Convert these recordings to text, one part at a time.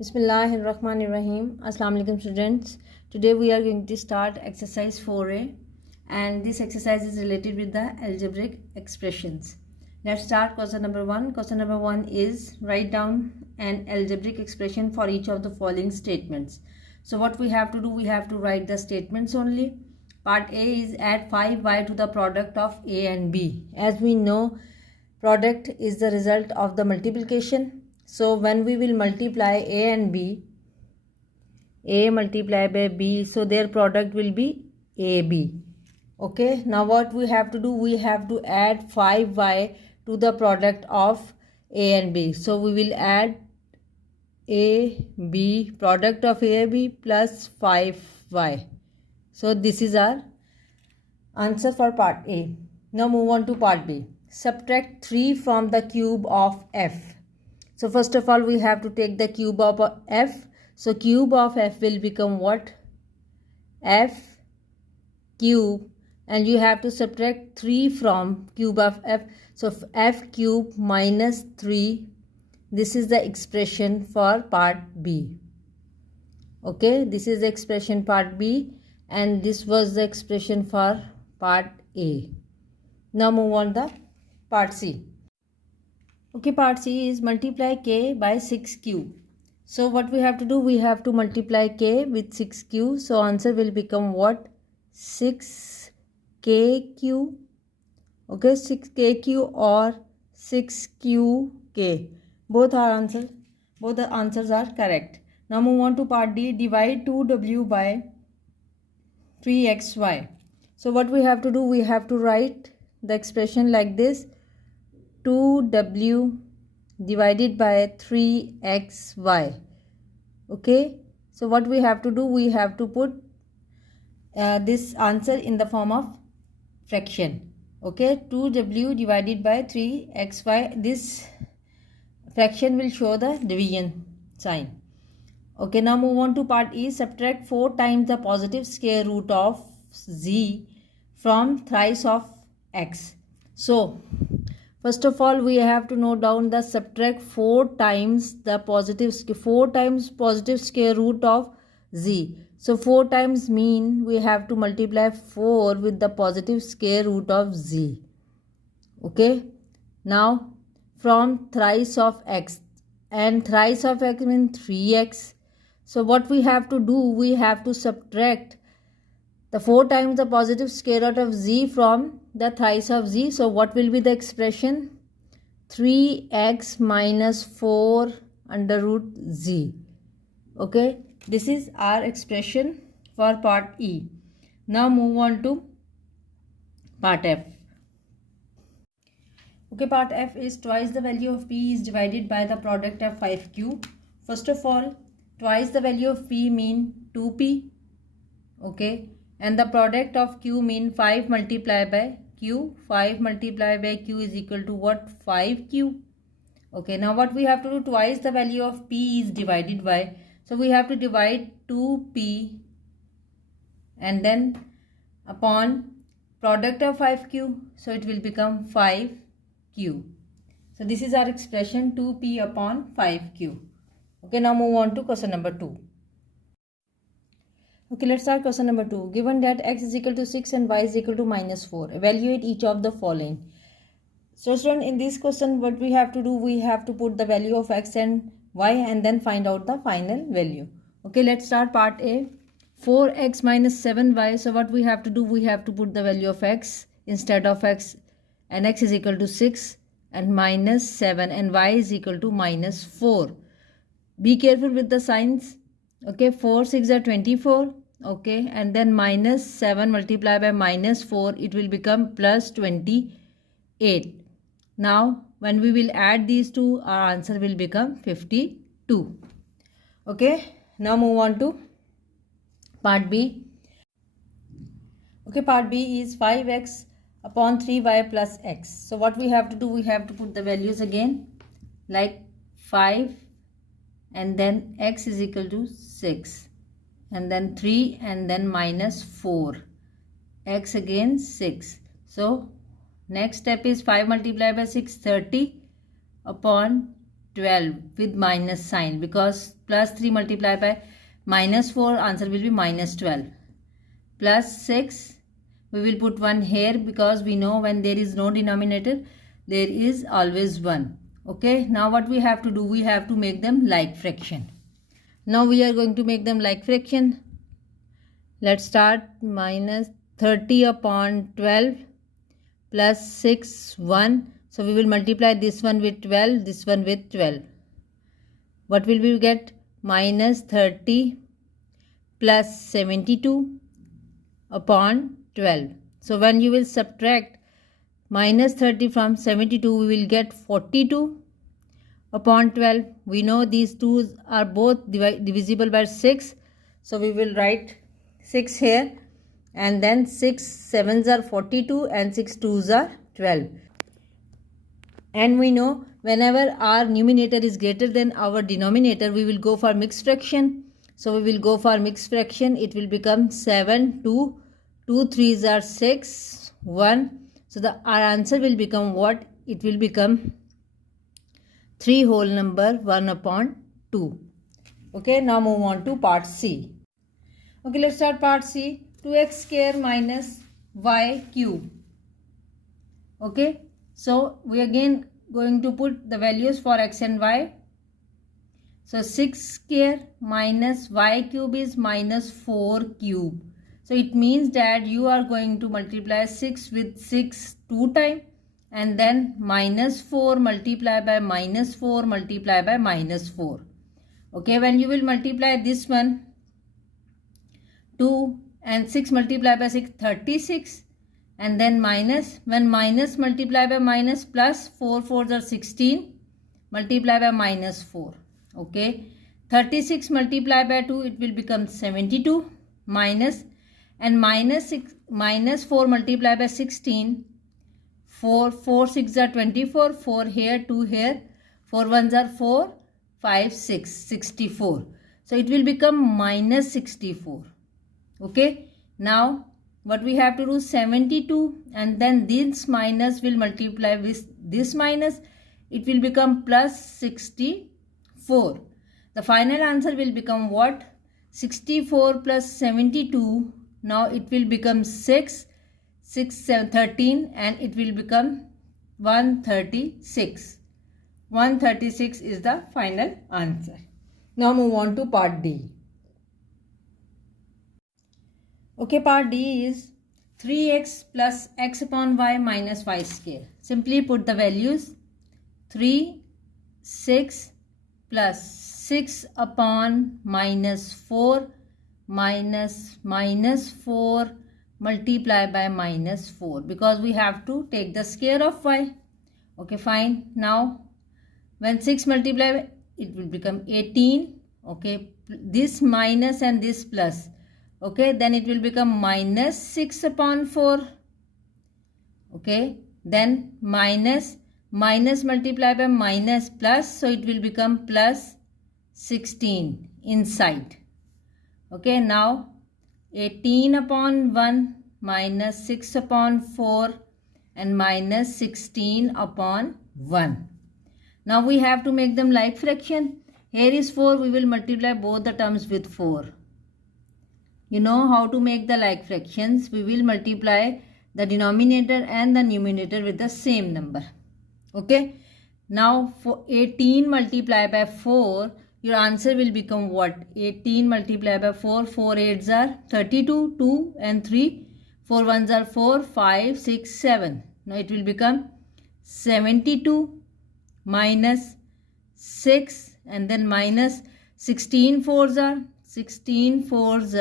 Bismillahirrahmanirrahim. Assalamu alaikum students. Today we are going to start exercise 4a and this exercise is related with the algebraic expressions. Let's start question number 1. Question number 1 is write down an algebraic expression for each of the following statements. So what we have to do, we have to write the statements only. Part A is add 5y to the product of a and b. As we know, product is the result of the multiplication. So when we will multiply a and b, a multiplied by b, so their product will be ab. Okay, now what we have to do, we have to add 5y to the product of a and b. So we will add a, b, product of a, b plus 5y. So this is our answer for part A. Now move on to part B. Subtract 3 from the cube of f. So first of all, we have to take the cube of f. So cube of f will become what? F cube, and you have to subtract 3 from cube of f. So f cube minus 3. This is the expression for part B. Okay, this is the expression part B and this was the expression for part A. Now move on to part C. Okay, part C is multiply k by 6q. So what we have to do, we have to multiply k with 6q. So answer will become what? 6kq. Okay, 6kq or 6qk. Both are answers. Both the answers are correct. Now move on to part D. Divide 2w by 3xy. So what we have to do, we have to write the expression like this. 2w divided by 3xy. Okay, so what we have to do, we have to put this answer in the form of fraction. Okay, 2w divided by 3xy, this fraction will show the division sign. Okay, now move on to part E. Subtract 4 times the positive square root of z from thrice of x. So first of all, we have to note down the subtract 4 times the positive square root of z. So 4 times mean we have to multiply 4 with the positive square root of z. Okay. Now from thrice of x, and thrice of x means 3x. So what we have to do, we have to subtract the 4 times the positive square root of z from the thrice of z. So what will be the expression? 3x minus 4 under root z. Okay, this is our expression for part E. Now move on to part F. Okay, part F is twice the value of p is divided by the product of 5q. First of all, twice the value of p mean 2p. Okay, and the product of q mean 5 multiplied by q. 5 multiplied by q is equal to what? 5q. Okay, now what we have to do, twice the value of p is divided by, so we have to divide 2p and then upon product of 5q, so it will become 5q. So this is our expression, 2p upon 5q. Okay, now move on to question number 2. Okay, let's start question number 2. Given that x is equal to 6 and y is equal to minus 4, evaluate each of the following. So student, in this question, what we have to do, we have to put the value of x and y and then find out the final value. Okay, let's start part A. 4x minus 7y. So what we have to do, we have to put the value of x instead of x, and x is equal to 6 and minus 7 and y is equal to minus 4. Be careful with the signs. Okay, 4 6 are 24. Okay, and then minus 7 multiplied by minus 4, it will become plus 28. Now when we will add these two, our answer will become 52. Okay, now move on to part B. Okay, part B is 5x upon 3y plus x. So what we have to do, we have to put the values again, like 5 and then x is equal to 6 and then 3 and then minus 4, x again 6. So next step is 5 multiplied by 6, 30 upon 12 with minus sign, because plus 3 multiplied by minus 4, answer will be minus 12. Plus 6, we will put 1 here because we know when there is no denominator, there is always 1. Okay, now what we have to do, we have to make them like fraction. Now we are going to make them like fraction. Let's start. Minus 30 upon 12 plus 6, 1. So we will multiply this one with 12, this one with 12. What will we get? Minus 30 plus 72 upon 12. So when you will subtract minus 30 from 72, we will get 42 upon 12. We know these two are both divisible by 6. So we will write 6 here, and then 6 7s are 42 and 6 2s are 12. And we know whenever our numerator is greater than our denominator, we will go for mixed fraction. So we will go for mixed fraction. It will become 7, 2, 2 3s are 6, 1. So our answer will become what? It will become 3 whole number 1 upon 2. Okay, now move on to part C. Okay, let's start part C. 2x square minus y cube. Okay, so we again going to put the values for x and y. So 6 square minus y cube is minus 4 cube. So it means that you are going to multiply 6 with 6 2 times, and then minus 4 multiply by minus 4 multiply by minus 4. Okay, when you will multiply this one, 2 and 6 multiply by 6, 36, and then minus, when minus multiply by minus, plus 4 4s are 16 multiply by minus 4. Okay, 36 multiply by 2, it will become 72, minus, and minus 4 multiply by 16, 4 6s are 24, 4 here, 2 here, 4 1s are 4, 5 6, 64. So it will become minus 64. Okay, now what we have to do, 72, and then this minus will multiply with this minus, it will become plus 64. The final answer will become what? 64 plus 72. Now it will become 6, 7, 13, and it will become 136. 136 is the final answer. Now move on to part D. Okay, part D is 3x plus x upon y minus y square. Simply put the values. 3, 6 plus 6 upon minus 4 minus 4 multiply by minus 4, because we have to take the square of y. Okay, fine. Now when 6 multiply, it will become 18. Okay, this minus and this plus. Okay, then it will become minus 6 upon 4. Okay, then minus multiply by minus plus, so it will become plus 16 inside. Okay, now 18 upon 1 minus 6 upon 4 and minus 16 upon 1. Now we have to make them like fraction. Here is 4, we will multiply both the terms with 4. You know how to make the like fractions. We will multiply the denominator and the numerator with the same number. Okay. Now for 18 multiplied by 4, your answer will become what? 18 multiplied by 4, 4 8s are 32, 2 and 3, 4 1s are 4, 5, 6, 7. Now it will become 72 minus 6, and then minus 16 4s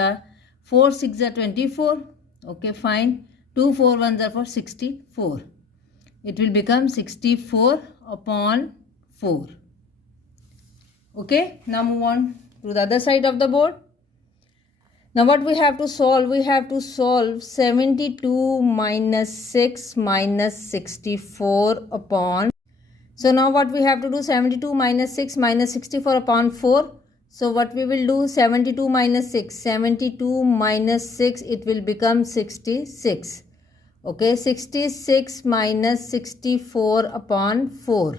are 4 6 are 24. Okay, fine. 2 4 1s are for 64. It will become 64 upon 4. Okay, now move on to the other side of the board. Now what we have to solve? We have to solve 72 minus 6 minus 64 upon. So now what we have to do? 72 minus 6 minus 64 upon 4. So what we will do? 72 minus 6. 72 minus 6, it will become 66. Okay, 66 minus 64 upon 4.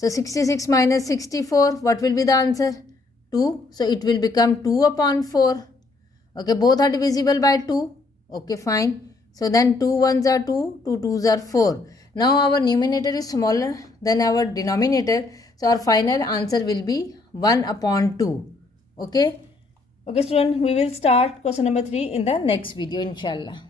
So 66 minus 64, what will be the answer? 2. So it will become 2 upon 4. Okay, both are divisible by 2. Okay, fine. So then 2 1s are 2, 2 2s are 4. Now our numerator is smaller than our denominator. So our final answer will be 1 upon 2. Okay. Okay, student, we will start question number 3 in the next video, inshallah.